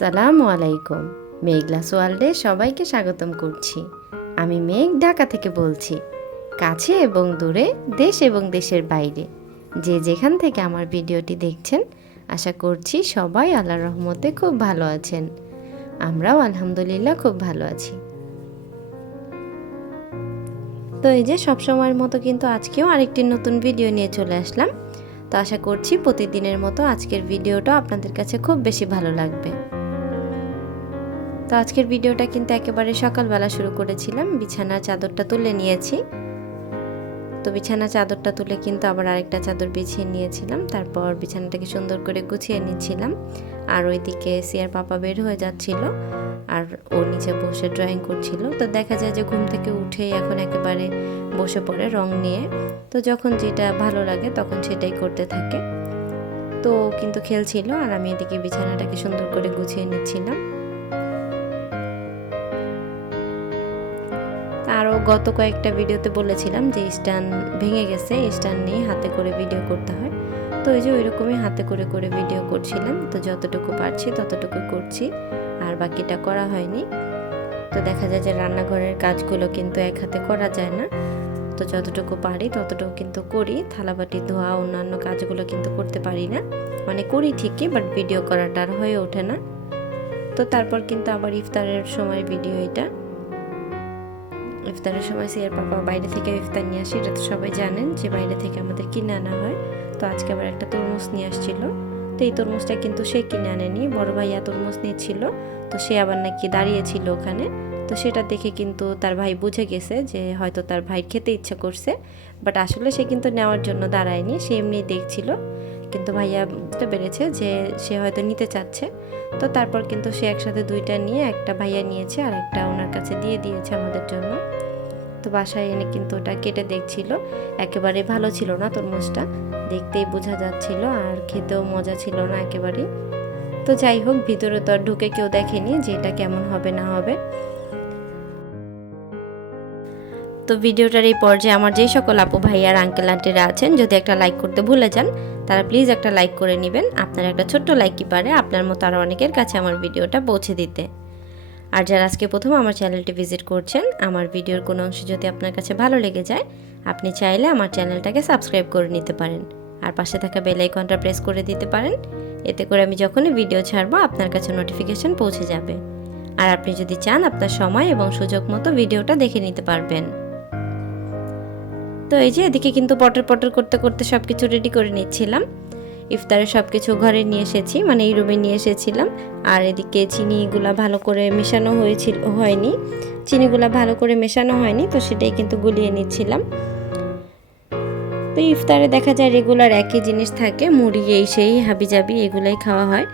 আসসালামু আলাইকুম। মেঘলাস ওয়ার্ল্ডে সবাইকে স্বাগতম করছি। আমি মেঘ, ঢাকা থেকে বলছি। কাছে এবং দূরে, দেশ এবং দেশের বাইরে যে যেখান থেকে আমার ভিডিওটি দেখছেন, আশা করছি সবাই আল্লাহর রহমতে খুব ভালো আছেন। আমরাও আলহামদুলিল্লাহ খুব ভালো আছি। তো এই যে সবসময়ের মতো কিন্তু আজকেও আরেকটি নতুন ভিডিও নিয়ে চলে আসলাম। তো আশা করছি প্রতিদিনের মতো আজকের ভিডিওটা আপনাদের কাছে খুব বেশি ভালো লাগবে। তো আজকের ভিডিওটা কিন্তু একেবারে সকালবেলা শুরু করেছিলাম। বিছানার চাদরটা তুলে নিয়েছি। তো বিছানার চাদরটা তুলে কিন্তু আবার আরেকটা চাদর বিছিয়ে নিয়েছিলাম। তারপর বিছানাটাকে সুন্দর করে গুছিয়ে নিচ্ছিলাম। আর ওইদিকে সিয়ার পাপা বের হয়ে যাচ্ছিল আর ও নিচে বসে ড্রয়িং করছিল। তো দেখা যায় যে ঘুম থেকে উঠেই এখন একেবারে বসে পড়ে রং নিয়ে। তো যখন যেটা ভালো লাগে তখন সেটাই করতে থাকে। তো কিন্তু খেলছিল আর আমি এদিকে বিছানাটাকে সুন্দর করে গুছিয়ে নিচ্ছিলাম। আরও গত কয়েকটা ভিডিওতে বলেছিলাম যে স্ট্যান্ড ভেঙে গেছে, স্ট্যান্ড নিয়ে হাতে করে ভিডিও করতে হয়। তো এই যে ওইরকমই হাতে করে করে ভিডিও করছিলাম। তো যতটুকু পারছি ততটুকু করছি, আর বাকিটা করা হয়নি। তো দেখা যায় যে রান্নাঘরের কাজগুলো কিন্তু এক হাতে করা যায় না। তো যতটুকু পারি ততটুকু কিন্তু করি। থালাবাটি ধোয়া, অন্যান্য কাজগুলো কিন্তু করতে পারি না। মানে করি ঠিকই, বাট ভিডিও করাটা আর হয়ে ওঠে না। তো তারপর কিন্তু আবার ইফতারের সময় ভিডিও এটা। ইফতারের সময় সিয়ার পাপা বাইরে থেকে ইফতার নিয়ে আসে, এটা তো সবাই জানেন যে বাইরে থেকে আমাদের কিনে আনা হয়। তো আজকে আবার একটা তরমুজ নিয়ে আসছিল। তো এই তরমুজটা কিন্তু সে কিনে আনেনি, বড় ভাইয়া তরমুজ নিয়েছিল। তো সে আবার নাকি দাঁড়িয়েছিল ওখানে। তো সেটা দেখে কিন্তু তার ভাই বুঝে গেছে যে হয়তো তার ভাই খেতে ইচ্ছা করছে, বাট আসলে সে কিন্তু নেওয়ার জন্য দাঁড়ায়নি, সে এমনি দেখছিল। কিন্তু ভাইয়া বুঝতে পেরেছে যে সে হয়তো নিতে চাচ্ছে। তো তারপর কিন্তু সে একসাথে দুইটা নিয়ে, একটা ভাইয়া নিয়েছে আর একটা ওনার কাছে দিয়ে দিয়েছে আমাদের জন্য। তো বাসায় এনে কিন্তু ওটা কেটে দেখছিল, একেবারে ভালো ছিল না তরমুজটা, দেখতেই বোঝা যাচ্ছিল আর খেতেও মজা ছিল না একেবারেই। তো যাই হোক, ভিতরে তো আর ঢুকে কেউ দেখেনি যে এটা কেমন হবে না হবে। তো ভিডিওটার এই পর্যায়ে আমার যে সকল আপু ভাই আর আঙ্কেল আন্টিরা আছেন, যদি একটা লাইক করতে ভুলে যান তারা প্লিজ একটা লাইক করে নেবেন। আপনার একটা ছোট্ট লাইকই পারে আপনার মতো আরও অনেকের কাছে আমার ভিডিওটা পৌঁছে দিতে। আর যারা আজকে প্রথম আমার চ্যানেলটি ভিজিট করছেন, আমার ভিডিওর কোনো অংশ যদি আপনার কাছে ভালো লেগে যায়, আপনি চাইলে আমার চ্যানেলটাকে সাবস্ক্রাইব করে নিতে পারেন আর পাশে থাকা বেল আইকনটা প্রেস করে দিতে পারেন। এতে করে আমি যখনই ভিডিও ছাড়বো আপনার কাছে নোটিফিকেশন পৌঁছে যাবে। আর আপনি যদি চান আপনার সময় এবং সুযোগ মতো ভিডিওটা দেখে নিতে পারবেন। তো এই যে এদিকে কিন্তু পটর পটর করতে করতে সব কিছু রেডি করে নিচ্ছিলাম। ইফতারে সব কিছু ঘরে নিয়ে এসেছি, মানে এই রুমে নিয়ে এসেছিলাম। আর এদিকে চিনিগুলা ভালো করে মেশানো হয়নি, চিনিগুলা ভালো করে মেশানো হয়নি, তো সেটাই কিন্তু গুলিয়ে নিচ্ছিলাম। তো ইফতারে দেখা যায় রেগুলার একই জিনিস থাকে, মুড়ি এই সেই হাবিজাবি এগুলাই খাওয়া হয়।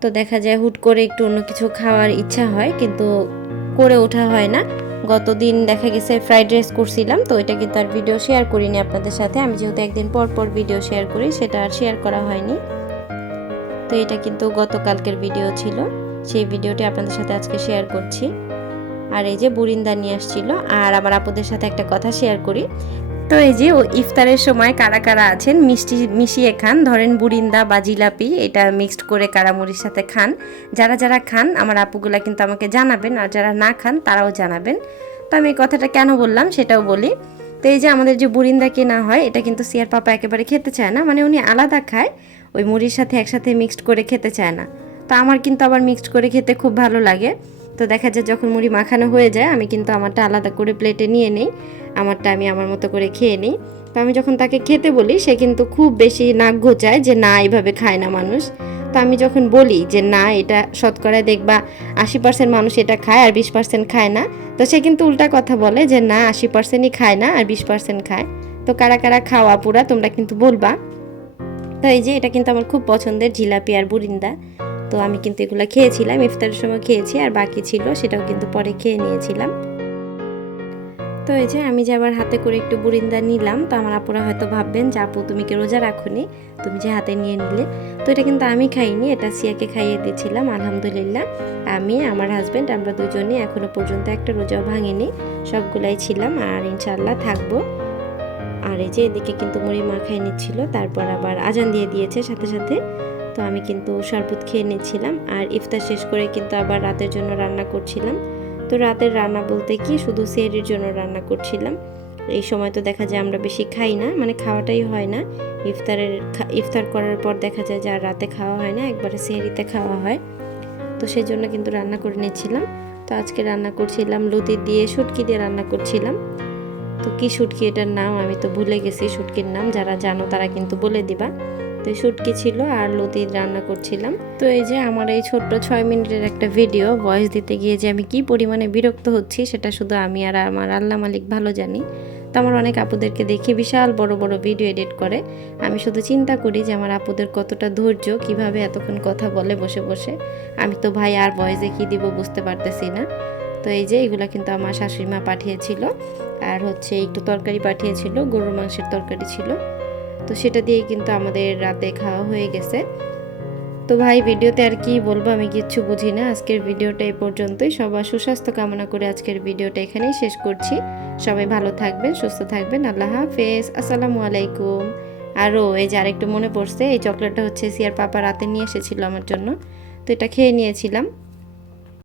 তো দেখা যায় হুট করে একটু অন্য কিছু খাওয়ার ইচ্ছা হয়, কিন্তু করে ওঠা হয় না। গতদিন দেখা গেছে ফ্রাইড রাইস করছিলাম, তো এটা কিন্তু আর ভিডিও শেয়ার করিনি আপনাদের সাথে। আমি যেহেতু একদিন পর পর ভিডিও শেয়ার করি, সেটা আর শেয়ার করা হয়নি। তো এটা কিন্তু গতকালকের ভিডিও ছিল, সেই ভিডিওটি আপনাদের সাথে আজকে শেয়ার করছি। আর এই যে বুরিন্দা নিয়ে আসছিল। আর আমার আপুদের সাথে একটা কথা শেয়ার করি। তো এই যে ইফতারের সময় কারা কারা আছেন মিষ্টি মিশিয়ে খান, ধরেন বুরিন্দা বা জিলাপি, এটা মিক্সড করে কারামুড়ির সাথে খান। যারা যারা খান আমার আপুগুলা কিন্তু আমাকে জানাবেন, আর যারা না খান তারাও জানাবেন। তো আমি এই কথাটা কেন বললাম সেটাও বলি। তো এই যে আমাদের যে বুরিন্দা কেনা হয়, এটা কিন্তু সিয়ার পাপা একেবারে খেতে চায় না, মানে উনি আলাদা খায়, ওই মুড়ির সাথে একসাথে মিক্সড করে খেতে চায় না। তো আমার কিন্তু আবার মিক্সড করে খেতে খুব ভালো লাগে। তো দেখা যায় যখন মুড়ি মাখানো হয়ে যায়, আমি কিন্তু আমারটা আলাদা করে প্লেটে নিয়ে নেই, আমারটা আমি আমার মতো করে খেয়ে নিই। তো আমি যখন তাকে খেতে বলি, সে কিন্তু খুব বেশি নাক ঘোচায় যে না, এইভাবে খায় না মানুষ। তো আমি যখন বলি যে না, এটা শতকরা দেখবা 80% মানুষ এটা খায় আর 20% খায় না, তো সে কিন্তু উল্টা কথা বলে যে না, 80%ই খায় না আর 20% খায়। তো কারা কারা খাওয়া পুরা তোমরা কিন্তু বলবা। তো এই যে এটা কিন্তু আমার খুব পছন্দের জিলাপি আর বুরিন্দা। তো আমি কিন্তু এগুলো খেয়েছিলাম, ইফতারের সময় খেয়েছি, আর বাকি ছিল সেটাও কিন্তু পরে খেয়ে নিয়েছিলাম। তো এই যে আমি যে আবার হাতে করে একটু বুরিন্দা নিলাম, তো আমার আপুরা হয়তো ভাববেন যে আপু তুমি কি রোজা রাখোনি, তুমি যে হাতে নিয়ে নিলে। তো এটা কিন্তু আমি খাইনি, এটা সিয়াকে খাইয়ে দিয়েছিলাম। আলহামদুলিল্লাহ আমি, আমার হাজব্যান্ড, আমরা দুজনেই এখনো পর্যন্ত একটা রোজাও ভাঙিনি, সবগুলাই ছিলাম আর ইনশাআল্লাহ থাকবো। আর এই যে এদিকে কিন্তু মুড়ি মাখাই নিচ্ছিল, তারপর আবার আজান দিয়ে দিয়েছে সাথে সাথে। তো আমি কিন্তু শরবত খেয়ে নিচ্ছিলাম আর ইফতার শেষ করে কিন্তু আবার রাতের জন্য রান্না করছিলাম। তো রাতের রান্না বলতে কি শুধু সেহরির জন্য রান্না করছিলাম। এই সময় তো দেখা যায় আমরা বেশি খাই না, মানে খাওয়াটাই হয় না। ইফতার করার পর দেখা যায় যে আর রাতে খাওয়া হয় না, একবারে সেহরিতে খাওয়া হয়। তো সেই জন্য কিন্তু রান্না করে নিচ্ছিলাম। তো আজকে রান্না করছিলাম লতি দিয়ে, শুটকি দিয়ে রান্না করছিলাম। তো কি শুটকি এটার নাম আমি তো ভুলে গেছি, শুটকির নাম যারা জানো তারা কিন্তু বলে দিবা। তো শুটকি ছিল আর লতি রান্না করছিলাম। তো এই যে আমার এই ছোট্ট 6 মিনিটের একটা ভিডিও ভয়েস দিতে গিয়ে যে আমি কি পরিমাণে বিরক্ত হচ্ছি সেটা শুধু আমি আর আমার আল্লাহ মালিক ভালো জানি। তো আমার অনেক আপুদেরকে দেখি বিশাল বড় বড় ভিডিও এডিট করে, আমি শুধু চিন্তা করি যে আমার আপুদের কতটা ধৈর্য, কিভাবে এতক্ষণ কথা বলে বসে বসে। আমি তো ভাই আর ভয়েসে কি দিব বুঝতে পারতেছি না। তো এই যে এগুলা কিন্তু আমার শাশুড়ি মা পাঠিয়েছিল, আর হচ্ছে একটু তরকারি পাঠিয়েছিল, গরুর মাংসের তরকারি ছিল। তো সেটা দিয়ে কিন্তু আমাদের রাতে খাওয়া হয়ে গেছে। তো ভাই ভিডিওতে আর কি বলবো, আমি কিচ্ছু বুঝি না। আজকের ভিডিওটা এই পর্যন্তই। সবার সুস্বাস্থ্য কামনা করে আজকের ভিডিওটা এখানেই শেষ করছি। সবাই ভালো থাকবেন, সুস্থ থাকবেন। আল্লাহ হাফেজ, আসসালামু আলাইকুম। আরও এই যে আরেকটু মনে পড়ছে, এই চকলেটটা হচ্ছে সিয়ার পাপা রাতে নিয়ে এসেছিল আমার জন্য, তো এটা খেয়ে নিয়েছিলাম।